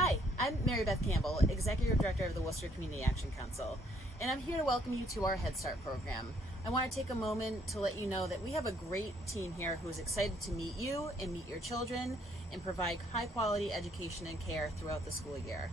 Hi, I'm Mary Beth Campbell, Executive Director of the Worcester Community Action Council, and I'm here to welcome you to our Head Start program. I want to take a moment to let you know that we have a great team here who is excited to meet you and meet your children and provide high quality education and care throughout the school year.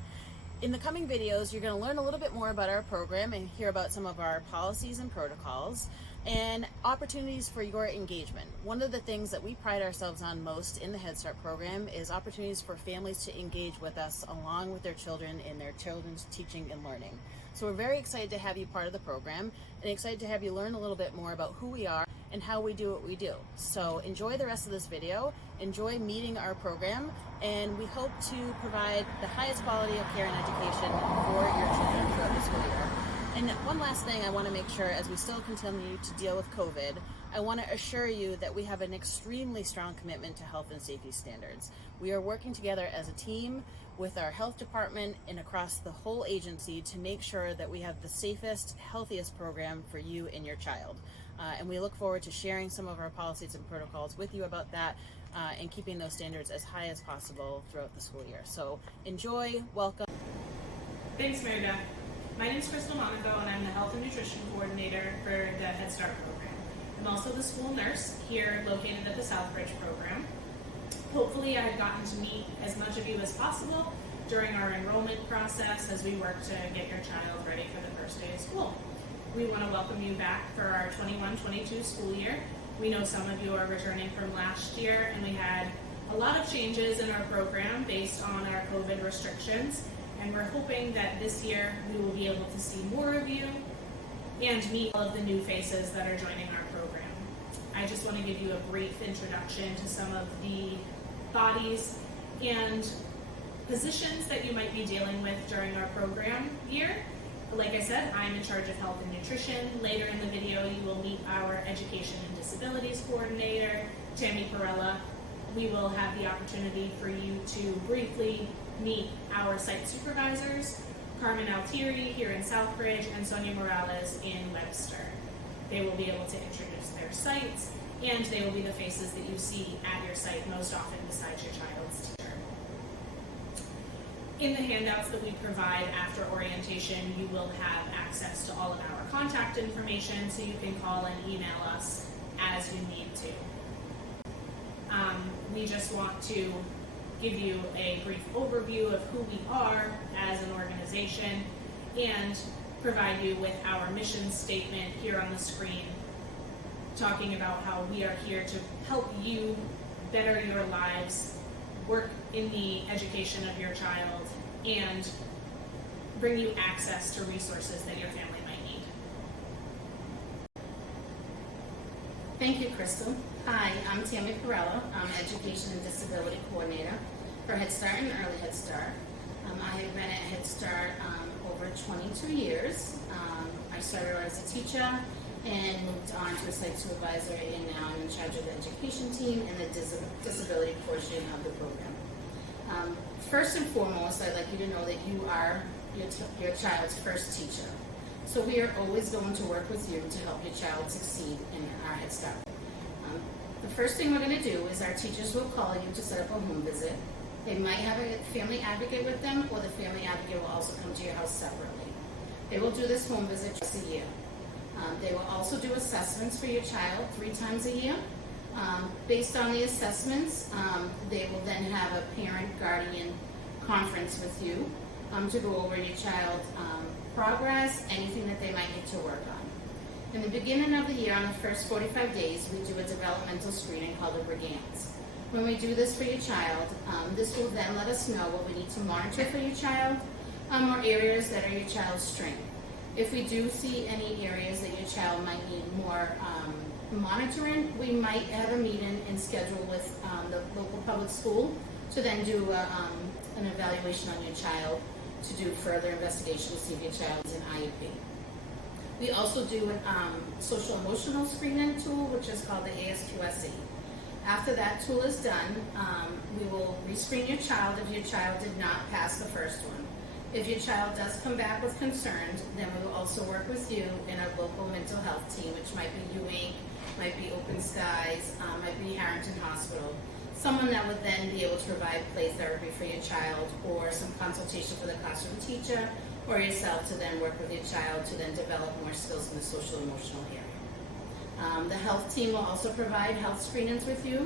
In the coming videos, you're going to learn a little bit more about our program and hear about some of our policies and protocols and opportunities for your engagement. One of the things that we pride ourselves on most in the Head Start program is opportunities for families to engage with us along with their children in their children's teaching and learning. So we're very excited to have you part of the program and excited to have you learn a little bit more about who we are and how we do what we do. So enjoy the rest of this video, enjoy meeting our program, and we hope to provide the highest quality of care and education for your children throughout the school year. And one last thing I want to make sure, as we still continue to deal with COVID, I want to assure you that we have an extremely strong commitment to health and safety standards. We are working together as a team with our health department and across the whole agency to make sure that we have the safest, healthiest program for you and your child. And we look forward to sharing some of our policies and protocols with you about that and keeping those standards as high as possible throughout the school year. So enjoy, welcome. Thanks, Mary Beth. My name is Monaco, and I'm the Health and Nutrition Coordinator for the Head Start program. I'm also the school nurse here located at the Southbridge program. Hopefully I've gotten to meet as much of you as possible during our enrollment process as we work to get your child ready for the first day of school. We want to welcome you back for our 21-22 school year. We know some of you are returning from last year, and we had a lot of changes in our program based on our COVID restrictions. And we're hoping that this year we will be able to see more of you and meet all of the new faces that are joining our program. I just want to give you a brief introduction to some of the bodies and positions that you might be dealing with during our program year. Like I said, I'm in charge of health and nutrition. Later in the video, you will meet our education and disabilities coordinator, Tammy Perella. We will have the opportunity for you to briefly meet our site supervisors, Carmen Altieri here in Southbridge and Sonia Morales in Webster. They will be able to introduce their sites, and they will be the faces that you see at your site most often besides your child's teacher. In the handouts that we provide after orientation, you will have access to all of our contact information, so you can call and email us as you need to. We just want to give you a brief overview of who we are as an organization and provide you with our mission statement here on the screen, talking about how we are here to help you better your lives, work in the education of your child, and bring you access to resources that your family might need. Thank you, Crystal. Hi, I'm Tammy Perella. I'm Education and Disability Coordinator for Head Start and Early Head Start. I have been at Head Start over 22 years. I started as a teacher and moved on to a site supervisor, and now I'm in charge of the education team and the disability portion of the program. First and foremost, I'd like you to know that you are your child's first teacher. So we are always going to work with you to help your child succeed in our Head Start. The first thing we're going to do is our teachers will call you to set up a home visit. They might have a family advocate with them, or the family advocate will also come to your house separately. They will do this home visit twice a year. They will also do assessments for your child 3 times a year. Based on the assessments, they will then have a parent-guardian conference with you to go over your child's progress, anything that they might need to work on. In the beginning of the year, on the first 45 days, we do a developmental screening called the Brigance. When we do this for your child, this will then let us know what we need to monitor for your child, or areas that are your child's strength. If we do see any areas that your child might need more monitoring, we might have a meeting and schedule with the local public school to then do an evaluation on your child to do further investigation to see if your child is an IEP. We also do a social emotional screening tool, which is called the ASQSE. After that tool is done, we will rescreen your child if your child did not pass the first one. If your child does come back with concerns, then we will also work with you in a local mental health team, which might be UAIC, might be Open Skies, might be Harrington Hospital, Someone that would then be able to provide play therapy for your child, or some consultation for the classroom teacher or yourself to then work with your child to then develop more skills in the social emotional area. The health team will also provide health screenings with you,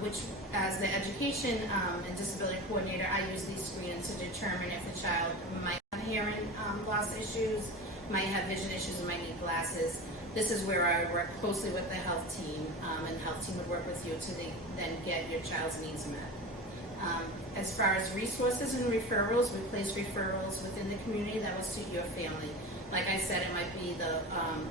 which as the education and disability coordinator, I use these screenings to determine if the child might have hearing loss issues, might have vision issues, and might need glasses. This is where I work closely with the health team, and the health team would work with you to then get your child's needs met. As far as resources and referrals, we place referrals within the community that will suit your family. Like I said, it might be the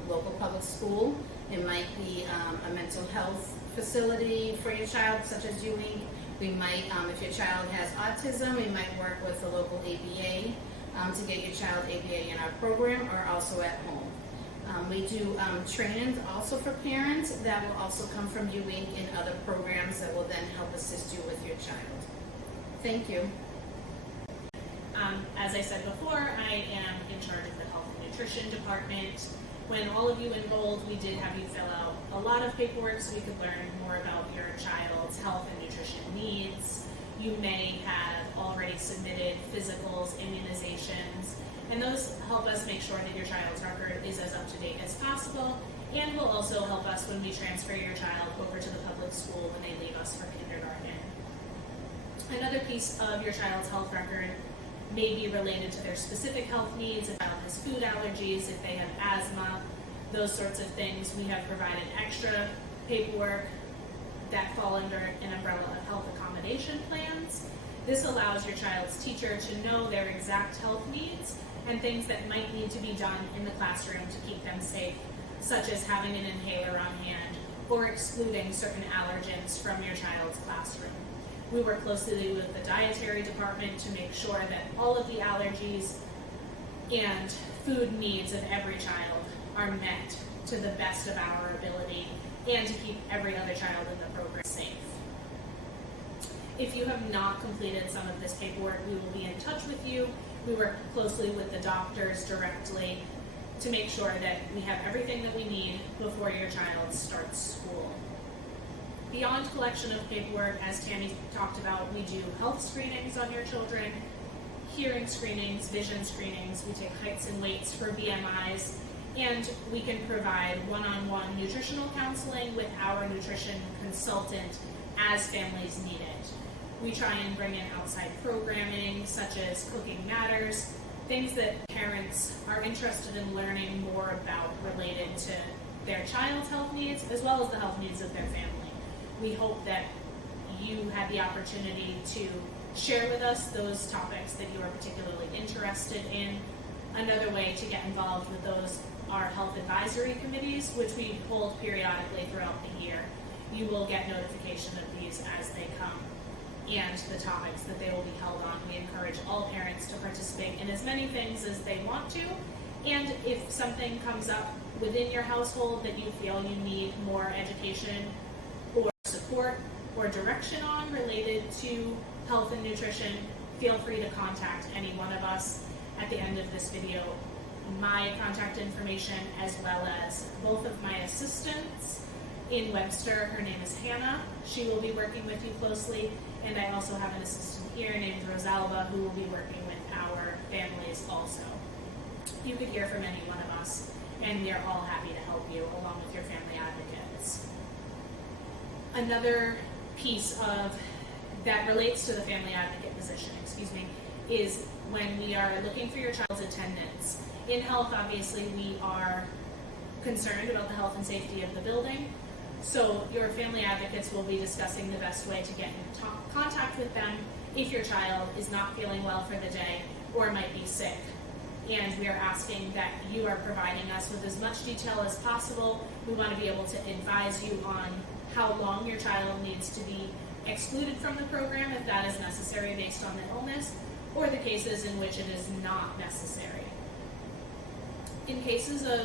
local public school, it might be a mental health facility for your child, such as Ewing. We might, if your child has autism, we might work with the local ABA to get your child ABA in our program, or also at home. We do trainings also for parents that will also come from Ewing in other programs that will then help assist you with your child. Thank you. As I said before, I am in charge of the health and nutrition department. When all of you enrolled, we did have you fill out a lot of paperwork so we could learn more about your child's health and nutrition needs. You may have already submitted physicals, immunizations, and those help us make sure that your child's record is as up to date as possible, and will also help us when we transfer your child over to the public school when they leave us for kindergarten. Another piece of your child's health record may be related to their specific health needs. If a child has food allergies, if they have asthma, those sorts of things. We have provided extra paperwork that fall under an umbrella of health accommodation plans. This allows your child's teacher to know their exact health needs and things that might need to be done in the classroom to keep them safe, such as having an inhaler on hand or excluding certain allergens from your child's classroom. We work closely with the dietary department to make sure that all of the allergies and food needs of every child are met to the best of our ability, and to keep every other child in the program safe. If you have not completed some of this paperwork, we will be in touch with you. We work closely with the doctors directly to make sure that we have everything that we need before your child starts school. Beyond collection of paperwork, as Tammy talked about, we do health screenings on your children, hearing screenings, vision screenings. We take heights and weights for BMIs, and we can provide one-on-one nutritional counseling with our nutrition consultant as families need it. We try and bring in outside programming, such as Cooking Matters, things that parents are interested in learning more about related to their child's health needs, as well as the health needs of their family. We hope that you had the opportunity to share with us those topics that you are particularly interested in. Another way to get involved with those are health advisory committees, which we hold periodically throughout the year. You will get notification of these as they come, and the topics that they will be held on. We encourage all parents to participate in as many things as they want to, and if something comes up within your household that you feel you need more education or support or direction on related to health and nutrition, feel free to contact any one of us. At the end of this video, my contact information, as well as both of my assistants in Webster. Her name is Hannah. She will be working with you closely, and I also have an assistant here named Rosalba who will be working with our families also. You could hear from any one of us, and we are all happy to help you along with your family advocates. Another piece of that relates to the family advocate position, is when we are looking for your child's attendance. In health, obviously, we are concerned about the health and safety of the building, so your family advocates will be discussing the best way to get in contact with them if your child is not feeling well for the day or might be sick. And we are asking that you are providing us with as much detail as possible. We want to be able to advise you on how long your child needs to be excluded from the program if that is necessary based on the illness, or the cases in which it is not necessary. In cases of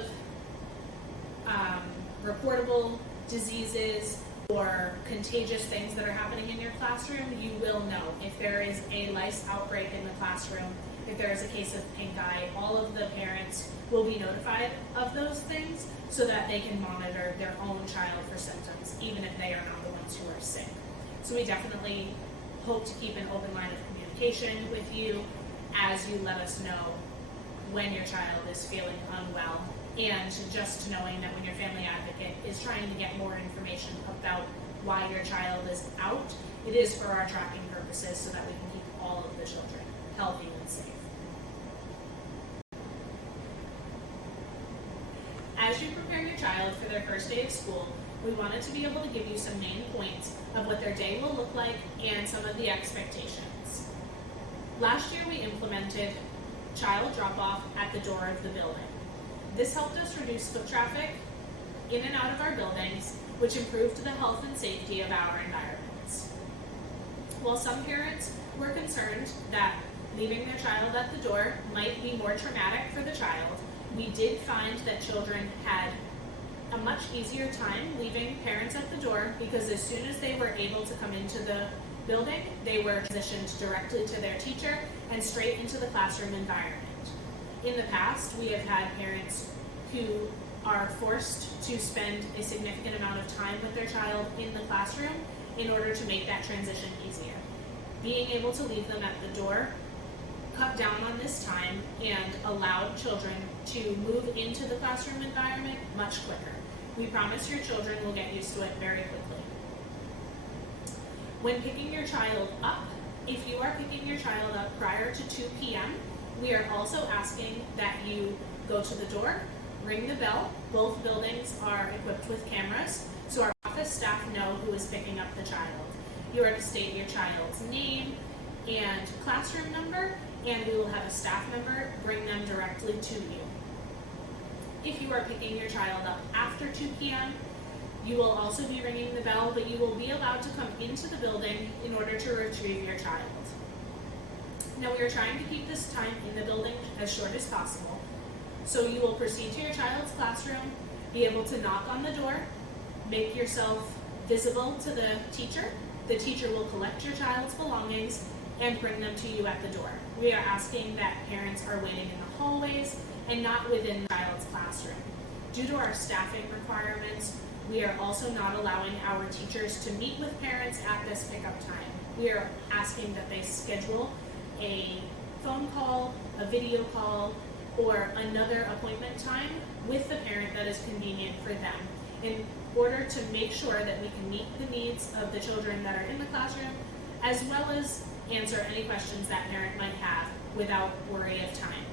reportable diseases or contagious things that are happening in your classroom, you will know. If there is a lice outbreak in the classroom, if there is a case of pink eye, all of the parents will be notified of those things so that they can monitor their own child for symptoms, even if they are not the ones who are sick. So we definitely hope to keep an open line of communication with you as you let us know when your child is feeling unwell, and just knowing that when your family advocate is trying to get more information about why your child is out, it is for our tracking purposes so that we can keep all of the children healthy and safe. As you prepare your child for their first day of school, we wanted to be able to give you some main points of what their day will look like and some of the expectations. Last year we implemented child drop-off at the door of the building. This helped us reduce foot traffic in and out of our buildings, which improved the health and safety of our environments. While some parents were concerned that leaving their child at the door might be more traumatic for the child, we did find that children had a much easier time leaving parents at the door, because as soon as they were able to come into the building, they were transitioned directly to their teacher and straight into the classroom environment. In the past, we have had parents who are forced to spend a significant amount of time with their child in the classroom in order to make that transition easier. Being able to leave them at the door cut down on this time and allowed children to move into the classroom environment much quicker. We promise your children will get used to it very quickly. When picking your child up, if you are picking your child up prior to 2 p.m., we are also asking that you go to the door, ring the bell. Both buildings are equipped with cameras, so our office staff know who is picking up the child. You are to state your child's name and classroom number, and we will have a staff member bring them directly to you. If you are picking your child up after 2 p.m., you will also be ringing the bell, but you will be allowed to come into the building in order to retrieve your child. Now, we are trying to keep this time in the building as short as possible. So you will proceed to your child's classroom, be able to knock on the door, make yourself visible to the teacher. The teacher will collect your child's belongings and bring them to you at the door. We are asking that parents are waiting in the hallways and not within the child's classroom. Due to our staffing requirements, we are also not allowing our teachers to meet with parents at this pickup time. We are asking that they schedule a phone call, a video call, or another appointment time with the parent that is convenient for them, in order to make sure that we can meet the needs of the children that are in the classroom, as well as answer any questions that parent might have without worry of time.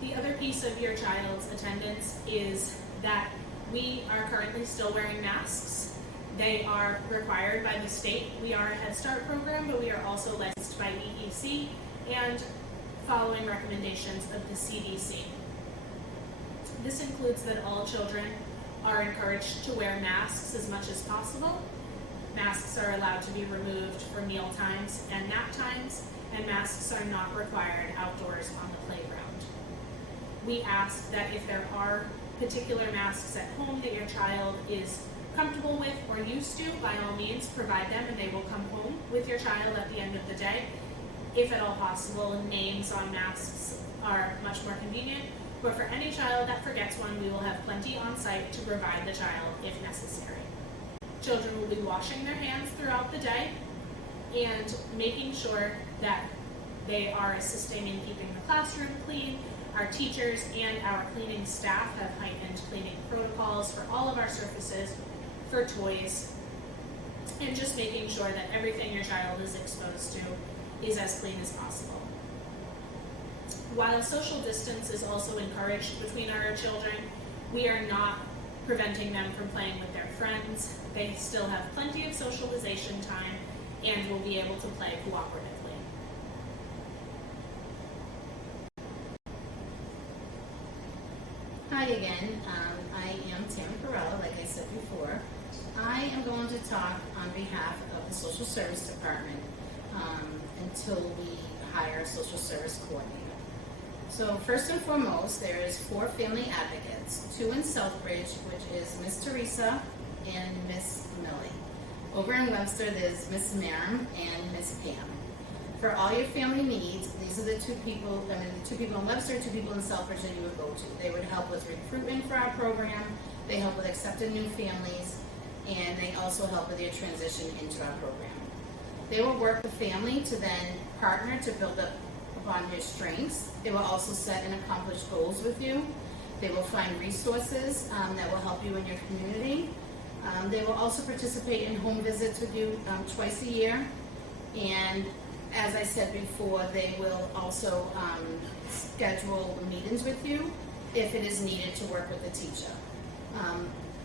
The other piece of your child's attendance is that we are currently still wearing masks. They are required by the state. We are a Head Start program, but we are also licensed by EEC and following recommendations of the CDC. This includes that all children are encouraged to wear masks as much as possible. Masks are allowed to be removed for meal times and nap times, and masks are not required outdoors on the playground. We ask that if there are particular masks at home that your child is comfortable with or used to, by all means provide them, and they will come home with your child at the end of the day. If at all possible, names on masks are much more convenient, but for any child that forgets one, we will have plenty on site to provide the child if necessary. Children will be washing their hands throughout the day and making sure that they are assisting in keeping the classroom clean. Our teachers and our cleaning staff have heightened cleaning protocols for all of our surfaces, for toys, and just making sure that everything your child is exposed to is as clean as possible. While social distance is also encouraged between our children, we are not preventing them from playing with their friends. They still have plenty of socialization time and will be able to play cooperatively. Hi again, I am Tammy Perella, like I said before. I am going to talk on behalf of the Social Service Department until we hire a social service coordinator. So first and foremost, there is 4 family advocates, 2 in Southbridge, which is Miss Teresa and Miss Millie. Over in Webster, there's Miss Maram and Miss Pam. For all your family needs, these are the 2 people, the 2 people in Webster, 2 people in Southbridge that you would go to. They would help with recruitment for our program, they help with accepting new families, and they also help with your transition into our program. They will work with family to then partner to build up upon your strengths. They will also set and accomplish goals with you. They will find resources that will help you in your community. They will also participate in home visits with you twice a year. And as I said before, they will also schedule meetings with you if it is needed to work with the teacher.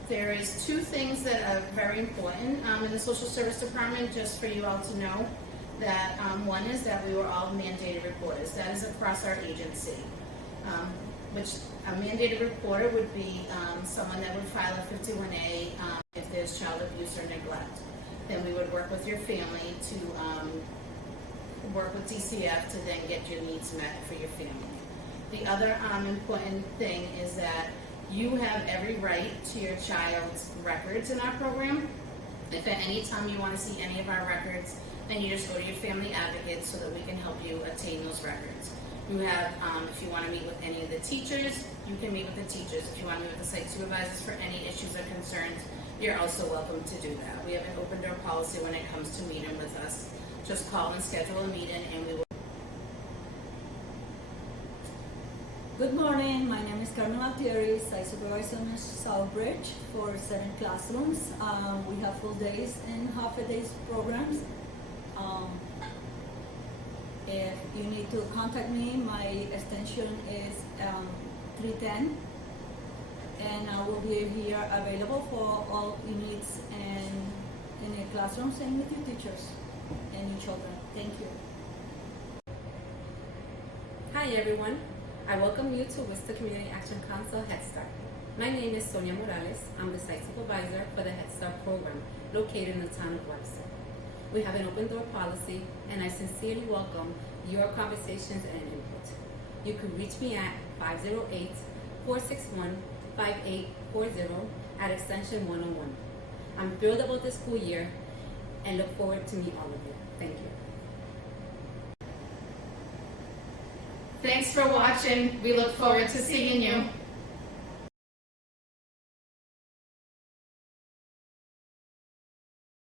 There is two things that are very important in the social service department, just for you all to know. That one is that we were all mandated reporters. That is across our agency. Which a mandated reporter would be someone that would file a 51A if there's child abuse or neglect. Then we would work with your family to work with DCF to then get your needs met for your family. The other important thing is that you have every right to your child's records in our program. If at any time you want to see any of our records, then you just go to your family advocate so that we can help you attain those records. You have, if you want to meet with any of the teachers, you can meet with the teachers. If you want to meet with the site supervisors for any issues or concerns, you're also welcome to do that. We have an open door policy when it comes to meeting with us. Just call and schedule a meeting and we will. Good morning, my name is Carmen Altieri. I supervise on Southbridge for 7 classrooms. We have full days and half a days programs. If you need to contact me, my extension is 310, and I will be here available for all your needs and in your classrooms and with your teachers and your children. Thank you. Hi everyone, I welcome you to Worcester Community Action Council Head Start. My name is Sonia Morales. I'm the site supervisor for the Head Start program located in the town of Webster. We have an open door policy and I sincerely welcome your conversations and input. You can reach me at 508-461-5840 at extension 101. I'm thrilled about this school year and look forward to meet all of you. Thank you. Thanks for watching. We look forward to seeing you.